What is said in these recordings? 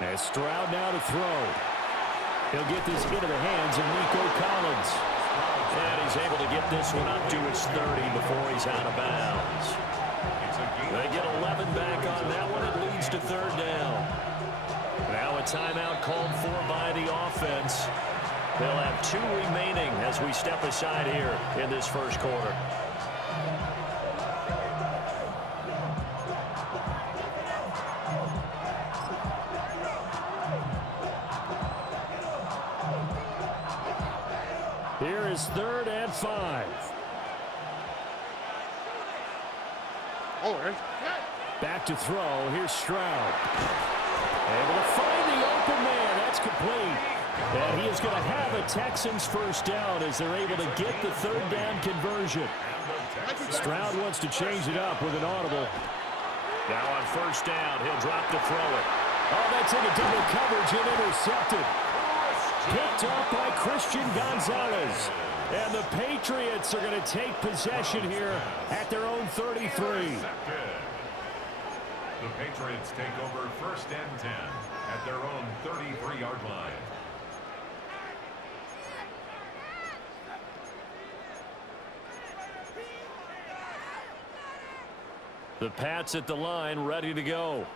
And Stroud now to throw. He'll get this into the hands of Nico Collins. And he's able to get this one up to his 30 before he's out of bounds. They get 11 back on that one. It leads to third down. Now a timeout called for by the offense. They'll have 2 remaining as we step aside here in this first quarter. Here is 3rd and 5. Back to throw. Here's Stroud. Able to find the open man. That's complete. And he is going to have a Texans first down as they're able to get the 3rd down conversion. Stroud wants to change it up with an audible. Now on first down, he'll drop to throw it. Oh, that's into double coverage and intercepted. Picked up by Christian Gonzalez. And the Patriots are going to take possession here at their own 33. The Patriots take over 1st and 10 at their own 33-yard line. The Pats at the line, ready to go.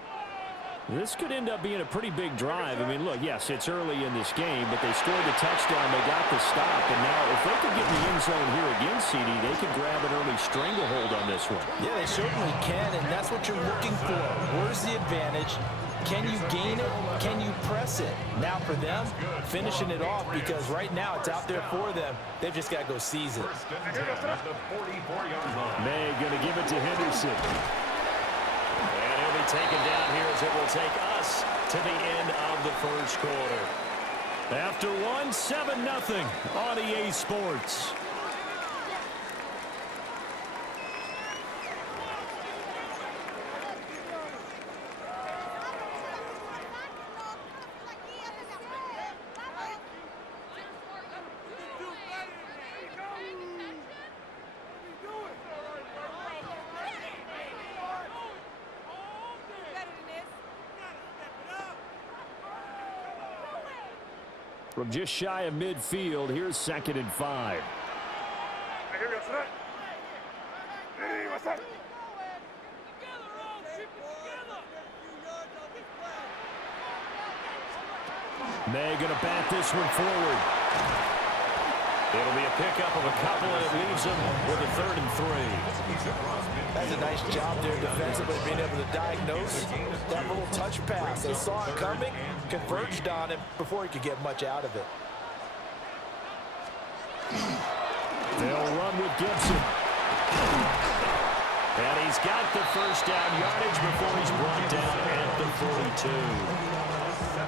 This could end up being a pretty big drive. I mean, look, yes, it's early in this game, but they scored the touchdown. They got the stop. And now if they could get in the end zone here again, CD, they could grab an early stranglehold on this one. Yeah, they certainly can, and that's what you're looking for. Where's the advantage? Can you gain it? Can you press it? Now for them, finishing it off, because right now it's out there for them. They've just got to go seize it. May going to give it to Henderson. And he'll be taken down here as it will take us to the end of the first quarter. After 1, 7-0 on EA Sports. From just shy of midfield, here's 2nd and 5. May going to bat this one forward. It'll be a pickup of a couple, and it leaves him with a 3rd and 3. That's a nice job there defensively, being able to diagnose that little touch pass. They saw it coming, converged on him before he could get much out of it. They'll run with Gibson. And he's got the first down yardage before he's brought down at the 42.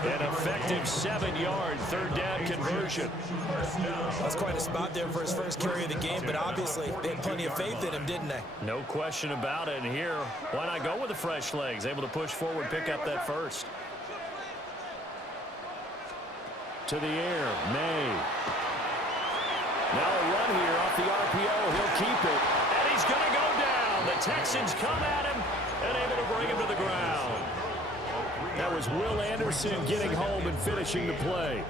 An effective 7-yard 3rd down conversion. That's quite a spot there for his first carry of the game, but obviously they had plenty of faith in him, didn't they? No question about it. And here, why not go with the fresh legs? Able to push forward, pick up that first. To the air, May. Now a run here off the RPO. He'll keep it. And he's going to go down. The Texans come at him and able to bring him to the ground. That was Will Anderson getting home and finishing the play.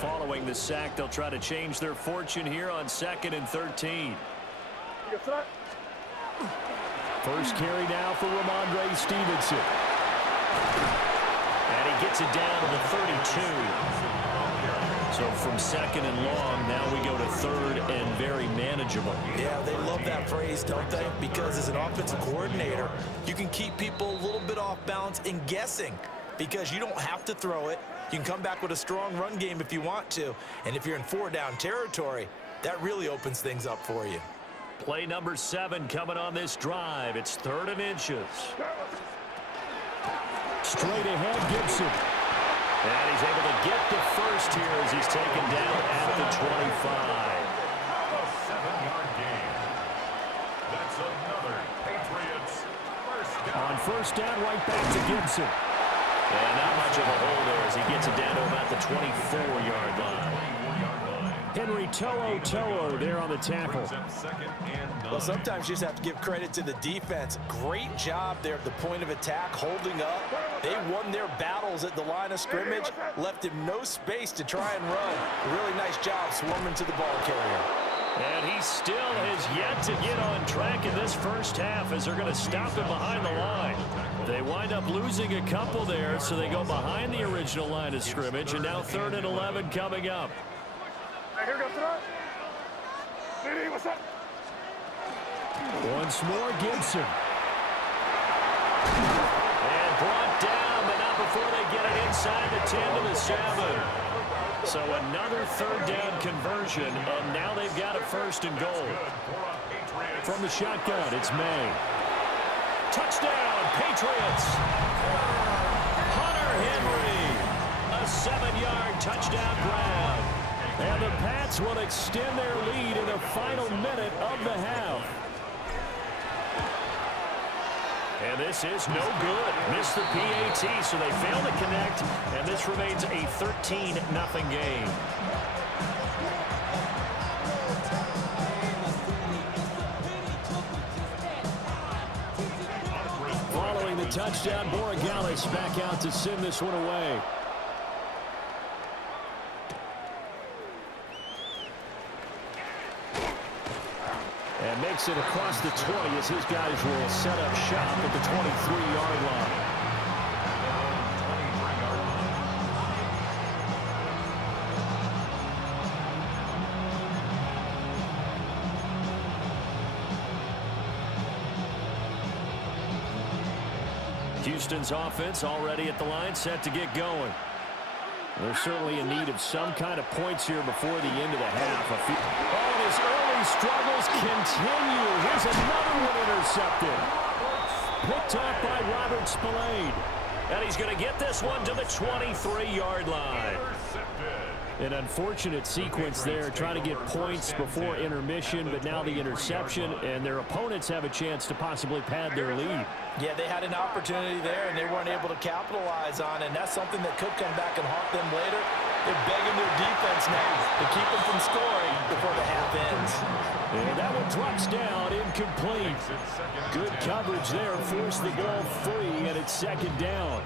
Following the sack, they'll try to change their fortune here on 2nd and 13. First carry now for Ramondre Stevenson. And he gets it down to the 32. So from 2nd and long, now we go to 3rd and very manageable. Yeah, they love that phrase, don't they? Because as an offensive coordinator, you can keep people a little bit off balance and guessing, because you don't have to throw it. You can come back with a strong run game if you want to. And if you're in 4-down territory, that really opens things up for you. Play number 7 coming on this drive. It's 3rd and inches. Straight ahead, Gibson. And he's able to get the first here as he's taken down at the 25. A 7-yard gain. That's another Patriots first down. On first down, right back to Gibson. And not much of a hole there as he gets it down to about the 24-yard line. Henry To'o there on the tackle. Well, sometimes you just have to give credit to the defense. Great job there at the point of attack, holding up. They won their battles at the line of scrimmage, left him no space to try and run. Really nice job swarming to the ball carrier. And he still has yet to get on track in this first half as they're going to stop him behind the line. They wind up losing a couple there, so they go behind the original line of scrimmage, and now 3rd and 11 coming up. Once more, Gibson. And brought down, but not before they get it inside the 10 to the 7. So another 3rd down conversion, and now they've got a 1st and goal. From the shotgun, it's May. Touchdown, Patriots. Hunter Henry. A 7-yard touchdown grab. And the Pats will extend their lead in the final minute of the half. And this is no good. Missed the PAT, so they fail to connect, and this remains a 13-0 game. Following the touchdown, Borregales back out to send this one away. And makes it across the 20 as his guys will set up shop at the 23-yard line. Houston's offense already at the line, set to get going. They're certainly in need of some kind of points here before the end of the half. Oh, his early struggles continue. Here's another one intercepted. Picked off by Robert Spillane. And he's going to get this one to the 23-yard line. An unfortunate sequence there, trying to get points before intermission, but now the interception, and their opponents have a chance to possibly pad their lead. Yeah, they had an opportunity there, and they weren't able to capitalize on it, and that's something that could come back and haunt them later. They're begging their defense now to keep them from scoring before the half ends. And that one drops down, incomplete. Good coverage there, forced the ball free, and it's 2nd down.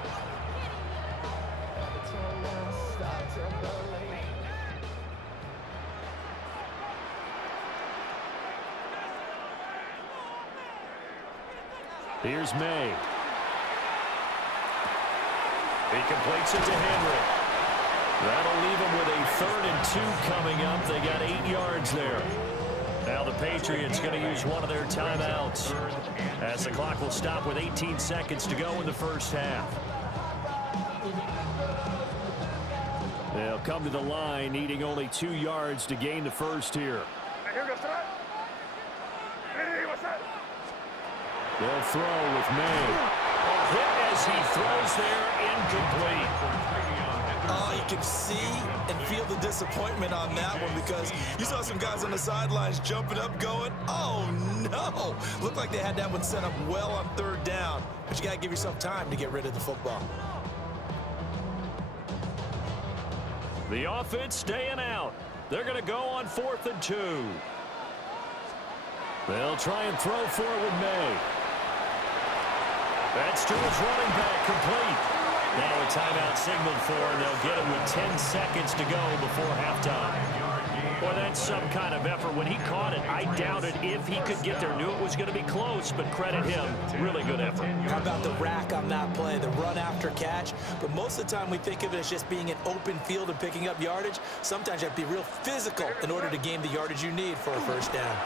Here's May. He completes it to Henry. That'll leave him with a 3rd and 2 coming up. They got 8 yards there. Now the Patriots going to use one of their timeouts as the clock will stop with 18 seconds to go in the first half. They'll come to the line needing only 2 yards to gain the first here. They'll throw with May. Hit as he throws there, incomplete. Oh, you can see and feel the disappointment on that one because you saw some guys on the sidelines jumping up going, oh no. Looked like they had that one set up well on 3rd down, but you got to give yourself time to get rid of the football. The offense staying out. They're going to go on 4th and 2. They'll try and throw for it with May. That's to his running back, complete. Now a timeout signaled for, and they'll get it with 10 seconds to go before halftime. Boy, that's some kind of effort. When he caught it, I doubted if he could get there. Knew it was going to be close, but credit him. Really good effort. How about the rack on that play, the run after catch? But most of the time we think of it as just being an open field and picking up yardage. Sometimes you have to be real physical in order to gain the yardage you need for a 1st down.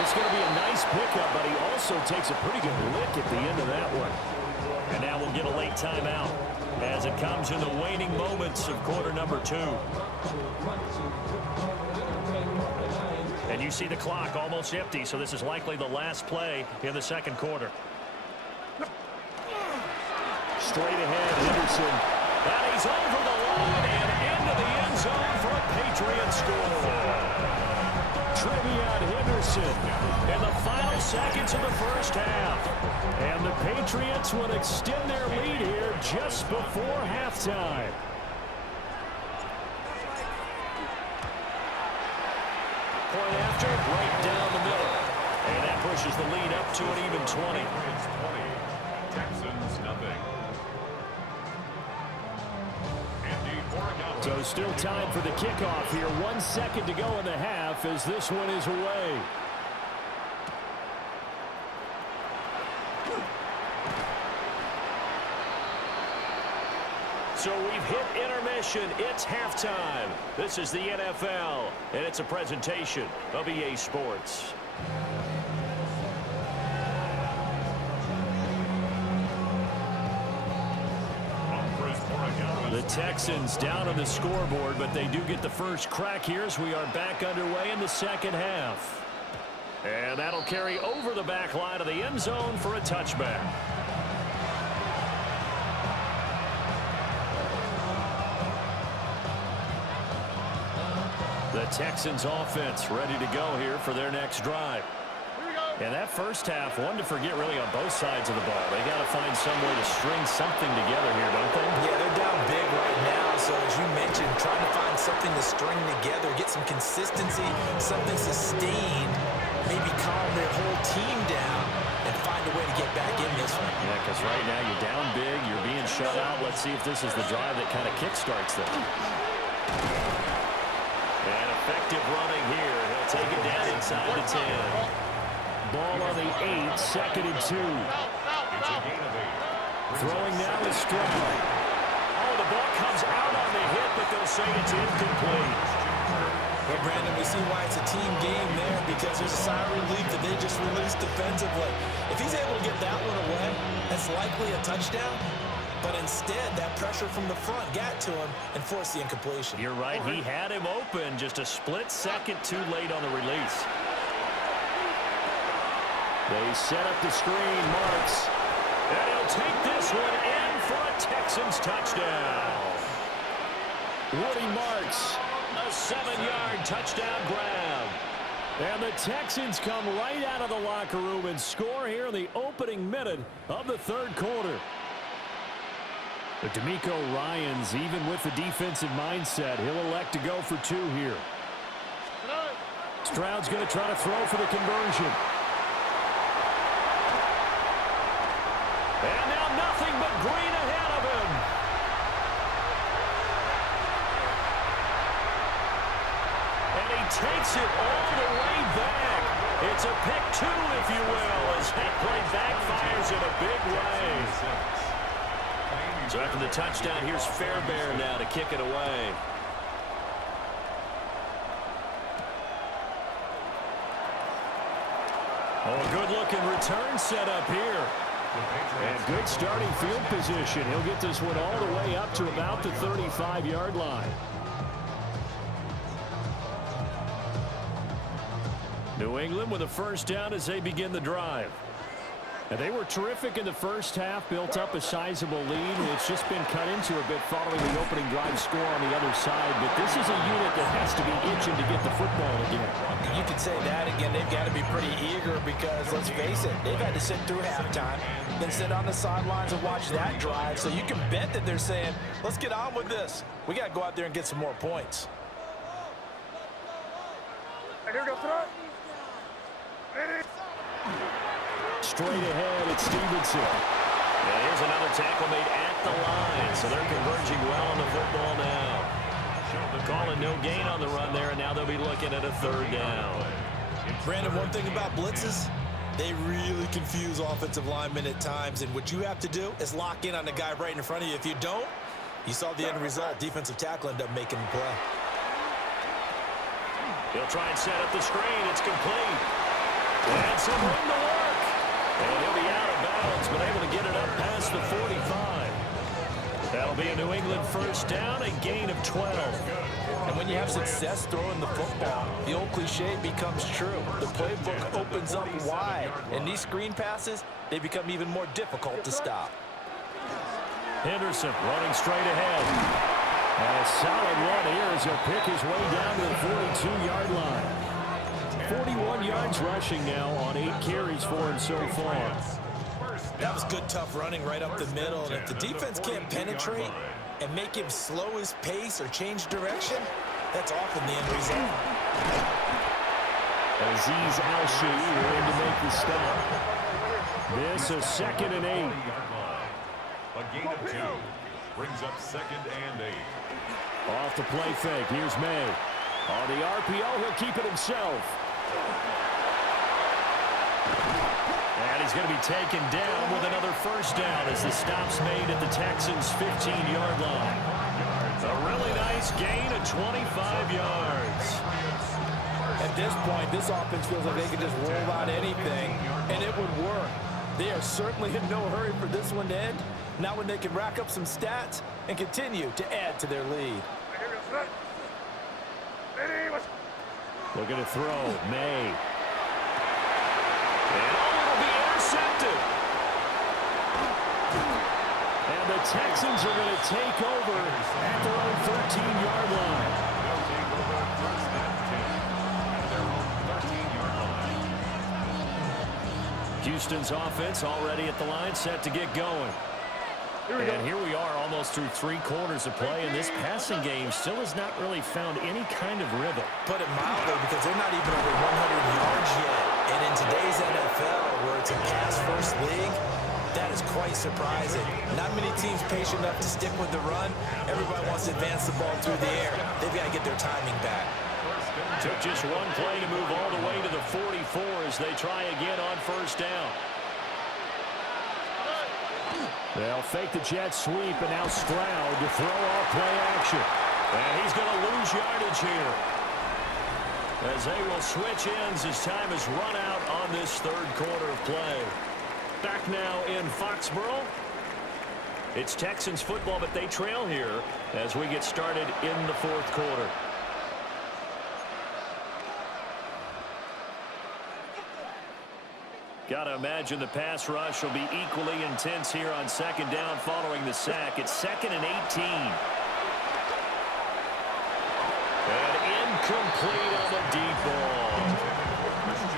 It's going to be a nice pickup, but he also takes a pretty good lick at the end of that one. And now we'll get a late timeout as it comes in the waning moments of quarter number 2. And you see the clock almost empty, so this is likely the last play in the 2nd quarter. Straight ahead, Henderson. And he's over the line and into the end zone for a Patriot score. trivia on Henderson in the final seconds of the first half. And the Patriots will extend their lead here just before halftime. Point after, right down the middle. And that pushes the lead up to an even 20. Texans nothing. So still time for the kickoff here. 1 second to go in the half as this one is away. So we've hit intermission. It's halftime. This is the NFL, and it's a presentation of EA Sports. The Texans down on the scoreboard, but they do get the first crack here as we are back underway in the second half. And that'll carry over the back line of the end zone for a touchback. The Texans offense ready to go here for their next drive. And that first half, one to forget really on both sides of the ball. They got to find some way to string something together here, don't they? Yeah, they're down big right now. So as you mentioned, trying to find something to string together, get some consistency, something sustained, maybe calm their whole team down and find a way to get back in this one. Yeah, because right now you're down big, you're being shut out. Let's see if this is the drive that kind of kickstarts them. And effective running here. He'll take it down inside the 10. Ball on the 8, 2nd and 2. Throwing now is Stroud. Oh, the ball comes out on the hit, but they'll say it's incomplete. Well, Brandon, we see why it's a team game there because there's a sigh of relief that they just released defensively. If he's able to get that one away, that's likely a touchdown. But instead, that pressure from the front got to him and forced the incompletion. You're right. He had him open, just a split second too late on the release. They set up the screen, Marks. And he'll take this one in for a Texans touchdown. Woody Marks, a 7-yard touchdown grab. And the Texans come right out of the locker room and score here in the opening minute of the third quarter. But D'Amico Ryans, even with the defensive mindset, he'll elect to go for 2 here. Stroud's going to try to throw for the conversion. And now nothing but green ahead of him. And he takes it all the way back. It's a pick 2, if you will, as that play backfires in a big way. So after the touchdown, here's Fairbairn now to kick it away. Oh, a good-looking return set up here. And good starting field position. He'll get this one all the way up to about the 35-yard line. New England with a first down as they begin the drive. And they were terrific in the first half, built up a sizable lead. It's just been cut into a bit following the opening drive score on the other side. But this is a unit that has to be itching to get the football again. You could say that again. They've got to be pretty eager because, let's face it, they've had to sit through halftime, then sit on the sidelines and watch that drive. So you can bet that they're saying, let's get on with this. We got to go out there and get some more points. Straight ahead, it's Stevenson. And here's another tackle made at the line. So they're converging well on the football now. Calling no gain on the run there, and now they'll be looking at a third down. Brandon, one thing about blitzes, they really confuse offensive linemen at times, and what you have to do is lock in on the guy right in front of you. If you don't, you saw the end result. Defensive tackle ended up making the play. He'll try and set up the screen. It's complete. And some room to work. And he'll be out of bounds, but able to get it up past the 45. That'll be a New England first down, a gain of 12. And when you have success throwing the football, the old cliche becomes true. The playbook opens up wide, and these screen passes, they become even more difficult to stop. Henderson running straight ahead. And a solid run here as he'll pick his way down to the 42-yard line. 41 yards rushing now on 8 carries for him so far. That was good, tough running right up the middle. And if the defense can't penetrate and make him slow his pace or change direction, that's often the end result. Aziz Al-Shair in to make the stop. This is 2nd and 8. A gain of 2 brings up 2nd and 8. Off the play fake. Here's May. On the RPO, he'll keep it himself. And he's going to be taken down with another first down as the stop's made at the Texans' 15-yard line. A really nice gain of 25 yards. At this point, this offense feels like they can just roll out anything, and it would work. They are certainly in no hurry for this one to end. Now when they can rack up some stats and continue to add to their lead. Looking to throw. May. And it'll be intercepted. And the Texans are going to take over at their own 13-yard line. Houston's offense already at the line, set to get going. And here we are almost through 3 quarters of play, and this passing game still has not really found any kind of rhythm. Put it mildly, because they're not even over 100 yards yet. And in today's NFL, where it's a pass-first league, that is quite surprising. Not many teams patient enough to stick with the run. Everybody wants to advance the ball through the air. They've got to get their timing back. Took just one play to move all the way to the 44 as they try again on first down. They'll fake the jet sweep, and now Stroud to throw off play action. And he's going to lose yardage here, as they will switch ends as time has run out on this 3rd quarter of play. Back now in Foxborough. It's Texans football, but they trail here as we get started in the 4th quarter. Got to imagine the pass rush will be equally intense here on 2nd down following the sack. It's 2nd and 18. And incomplete on the deep ball.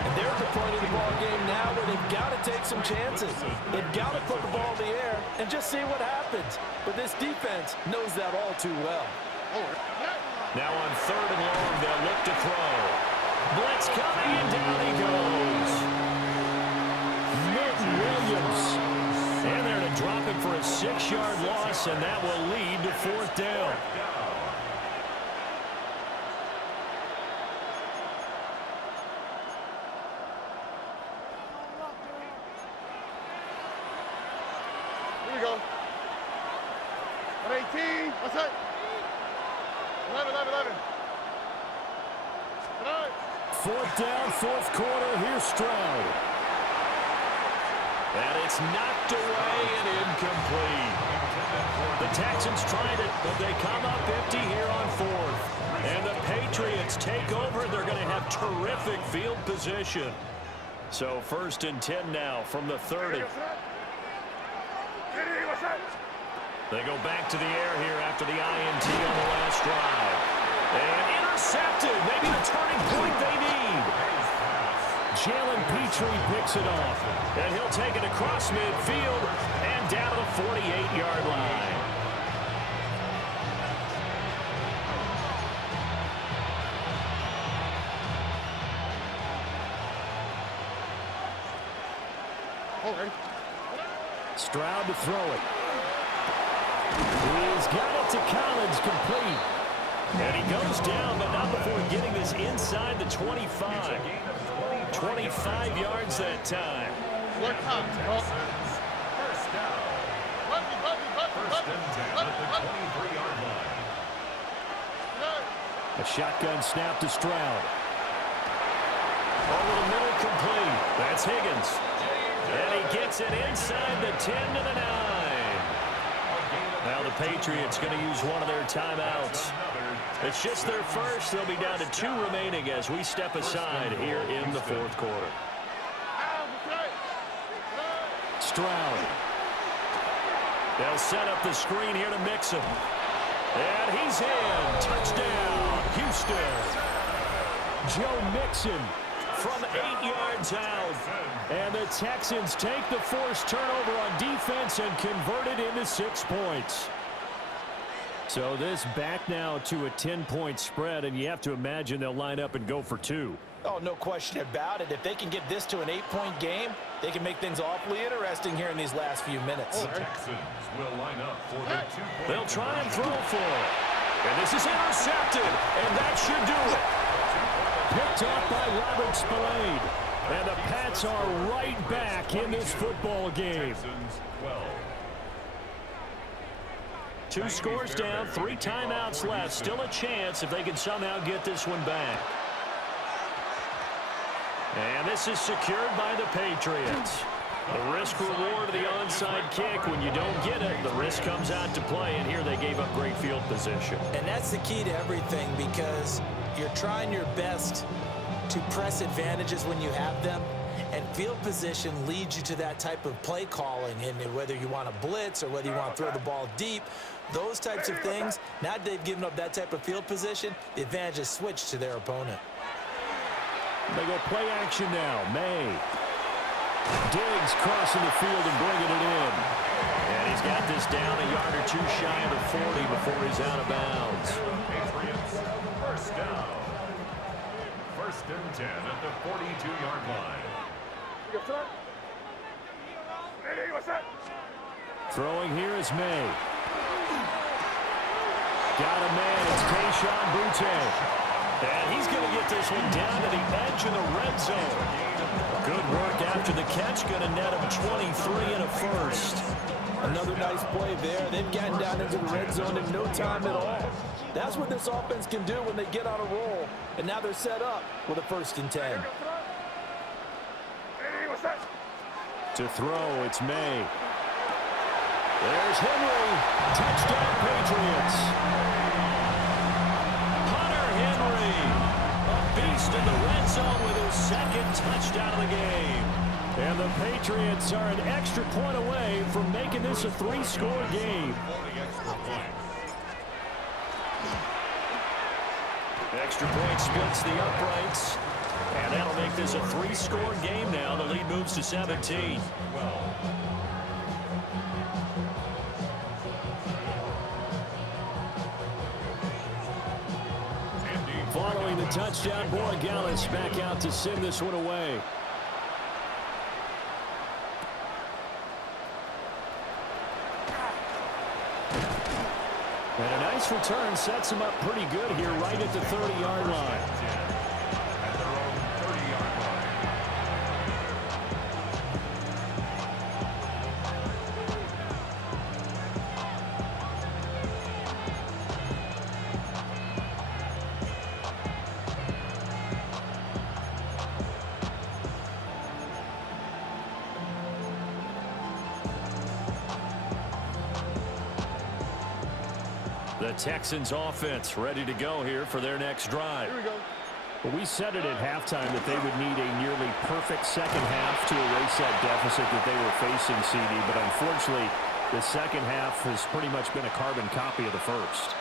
And they're at the point of the ball game now where they've got to take some chances. They've got to put the ball in the air and just see what happens. But this defense knows that all too well. Now on 3rd and long, they'll look to throw. Blitz coming, and down he goes. Williams. And they're to drop him for a 6-yard loss, and that will lead to 4th down. Here we go. 118. What's that? 11. 4th down, 4th quarter. Here's Stroud. And it's knocked away and incomplete. The Texans tried it, but they come up empty here on 4th. And the Patriots take over. They're going to have terrific field position. So 1st and 10 now from the 30. They go back to the air here after the INT on the last drive. And intercepted. Maybe the turning point they need. Jalen Petrie picks it off. And he'll take it across midfield and down to the 48-yard line. Okay. Stroud to throw it. He's got it to Collins, complete. And he goes down, but not before getting this inside the 25. 25 yards that time. Look up. First down. First and 10 at the 23-yard line. A shotgun snap to Stroud. Over the middle, complete. That's Higgins. And he gets it inside the 10 to the 9. Now the Patriots going to use one of their timeouts. It's just their first. They'll be down to 2 remaining as we step aside here in the 4th quarter. Stroud. They'll set up the screen here to Mixon. And he's in. Touchdown, Houston. Joe Mixon from 8 yards out. And the Texans take the forced turnover on defense and convert it into 6 points. So this back now to a 10-point spread, and you have to imagine they'll line up and go for 2. Oh, no question about it. If they can get this to an 8-point game, they can make things awfully interesting here in these last few minutes. The Texans will line up for the 2-point. They'll try and throw for it. And this is intercepted, and that should do it. Picked off by Robert Spillane. And the Pats are right back in this football game. 2 scores down, 3 timeouts left. Still a chance if they can somehow get this one back. And this is secured by the Patriots. The risk-reward of the onside kick. When you don't get it, the risk comes out to play, and here they gave up great field position. And that's the key to everything, because you're trying your best to press advantages when you have them, and field position leads you to that type of play calling. And whether you want to blitz or whether you want to throw the ball deep, those types of things, now that they've given up that type of field position, the advantage is switched to their opponent. They go play action now. May. Diggs crossing the field and bringing it in. And he's got this down a yard or 2 shy of the 40 before he's out of bounds. Patriots, first down. First and 10 at the 42-yard line. Throwing here is May. Got a man. It's Kayshon Boutte. And he's going to get this one down to the edge of the red zone. Good work after the catch. Going to net him 23 and a first. Another nice play there. They've gotten down into the red zone in no time at all. That's what this offense can do when they get on a roll. And now they're set up with a 1st and 10. To throw, it's May. There's Henry. Touchdown, Patriots. Hunter Henry, a beast in the red zone with his 2nd touchdown of the game. And the Patriots are an extra point away from making this a 3-score game. Extra point splits the uprights. And that'll make this a 3-score game now. The lead moves to 17. Following the touchdown, Borregales back out to send this one away. And a nice return sets him up pretty good here right at the 30-yard line. The Texans offense ready to go here for their next drive. Here we go. Well, we said it at halftime that they would need a nearly perfect second half to erase that deficit that they were facing, CD. But unfortunately, the second half has pretty much been a carbon copy of the first.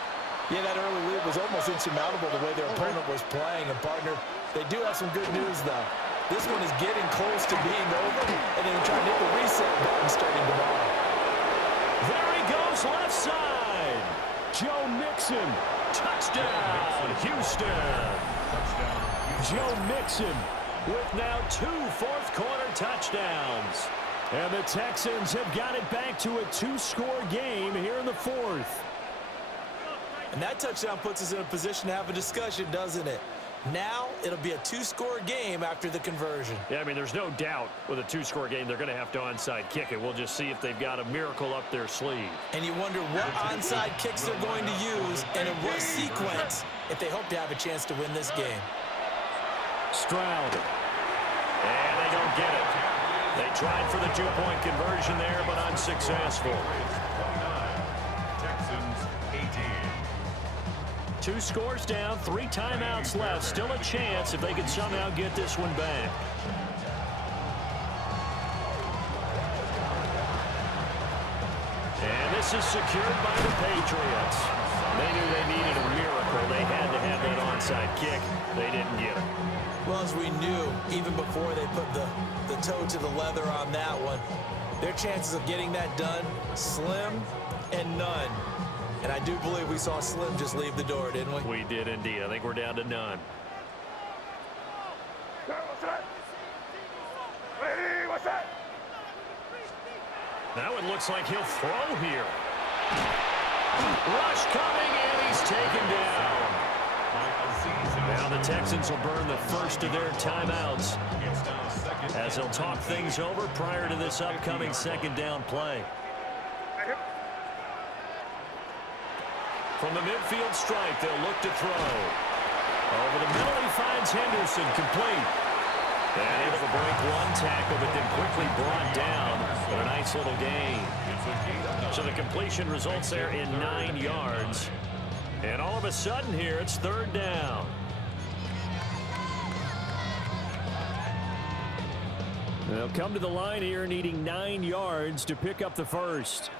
Yeah, that early lead was almost insurmountable the way their opponent was playing. And, partner, they do have some good news, though. This one is getting close to being over, and then trying to hit the reset button starting tomorrow. There he goes, left side. Joe Mixon, touchdown, Houston. Joe Mixon with now 2 fourth-quarter touchdowns. And the Texans have got it back to a 2-score game here in the 4th. And that touchdown puts us in a position to have a discussion, doesn't it? Now it'll be a 2-score game after the conversion. Yeah, I mean, there's no doubt with a 2-score game they're going to have to onside kick it. We'll just see if they've got a miracle up their sleeve. And you wonder what onside kicks they're going to use and in what sequence if they hope to have a chance to win this game. Stroud. And they don't get it. They tried for the 2-point conversion there, but unsuccessful. 2 scores down, 3 timeouts left. Still a chance if they could somehow get this one back. And this is secured by the Patriots. They knew they needed a miracle. They had to have that onside kick. They didn't get it. Well, as we knew, even before they put the toe to the leather on that one, their chances of getting that done, slim and none. And I do believe we saw Slim just leave the door, didn't we? We did indeed. I think we're down to none. What's that? Now it looks like he'll throw here. Rush coming, and he's taken down. Now the Texans will burn the first of their timeouts as they'll talk things over prior to this upcoming second down play. From the midfield stripe, they'll look to throw. Over the middle, he finds Henderson, complete. And able to break one tackle, but then quickly brought down for a nice little gain. So the completion results there in 9 yards. And all of a sudden here, it's third down. They'll come to the line here needing 9 yards to pick up the first.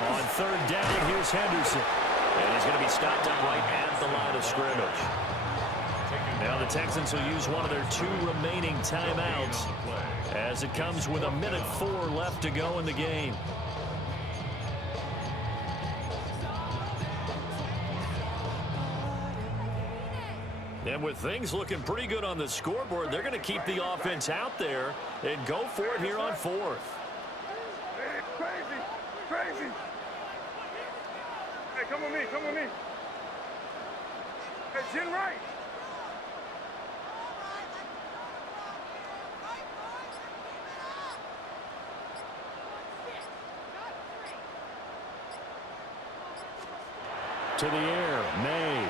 On third down, here's Henderson. And he's going to be stopped up right at the line of scrimmage. Now the Texans will use one of their 2 remaining timeouts as it comes with 1:04 left to go in the game. And with things looking pretty good on the scoreboard, they're going to keep the offense out there and go for it here on 4th. Crazy, crazy. Hey, come with me, come with me. Hey, chin right. To the air, May.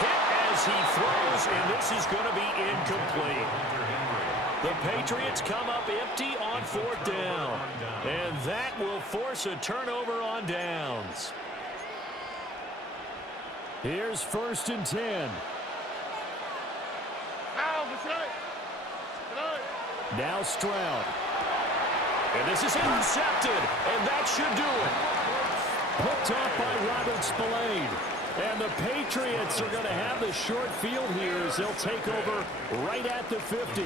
Hit as he throws, and this is going to be incomplete. The Patriots come up empty on 4th down, and that will force a turnover on downs. Here's 1st and 10. Now Stroud. And this is intercepted, and that should do it. Picked off by Robert Spillane. And the Patriots are going to have the short field here as they'll take over right at the 50.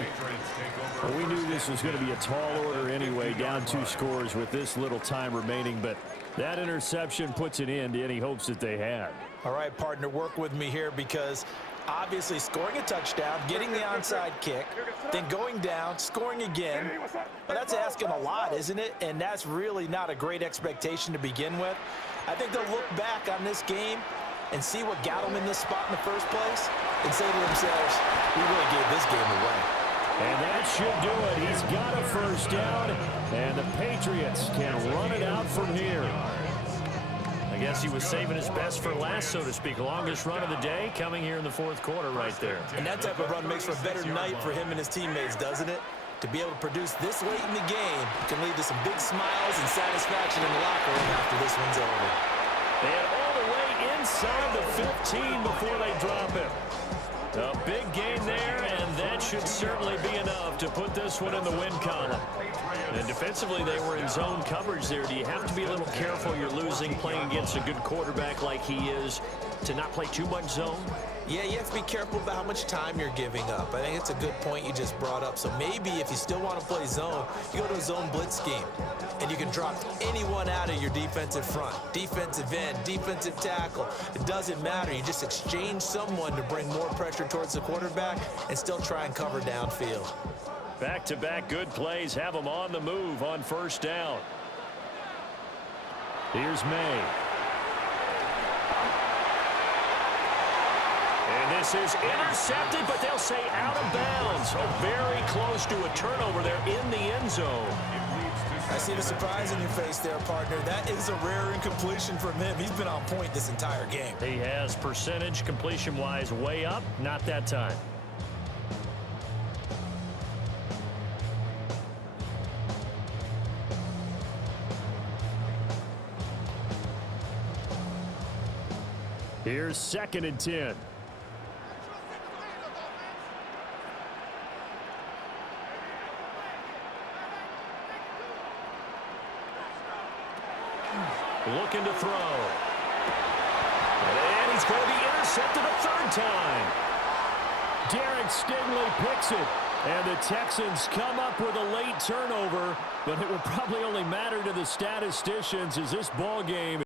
Well, we knew this was going to be a tall order anyway, down 2 scores with this little time remaining, but that interception puts an end to any hopes that they had. All right, partner, work with me here because obviously scoring a touchdown, getting the onside kick, then going down, scoring again. Well, that's asking a lot, isn't it? And that's really not a great expectation to begin with. I think they'll look back on this game and see what got them in this spot in the first place and say to themselves, we really gave this game away. And that should do it. He's got a first down, and the Patriots can run it out from here. I guess he was saving his best for last, so to speak. Longest run of the day coming here in the 4th quarter right there. And that type of run makes for a better night for him and his teammates, doesn't it? To be able to produce this late in the game can lead to some big smiles and satisfaction in the locker room after this one's over. And all the way inside the 15 before they drop him. A big gain there, and that should certainly be enough to put this one in the win column. And defensively, they were in zone coverage there. Do you have to be a little careful you're losing playing against a good quarterback like he is to not play too much zone? Yeah, you have to be careful about how much time you're giving up. I think it's a good point you just brought up. So maybe if you still want to play zone, you go to a zone blitz scheme. And you can drop anyone out of your defensive front. Defensive end, defensive tackle. It doesn't matter. You just exchange someone to bring more pressure towards the quarterback and still try and cover downfield. Back-to-back good plays have them on the move on first down. Here's May. And this is intercepted, but they'll say out of bounds. So very close to a turnover there in the end zone. I see the surprise in your face there, partner. That is a rare incompletion from him. He's been on point this entire game. He has percentage completion-wise way up. Not that time. Here's 2nd and 10. looking to throw. And he's going to be intercepted a third time. Derek Stingley picks it. And the Texans come up with a late turnover, but it will probably only matter to the statisticians as this ball game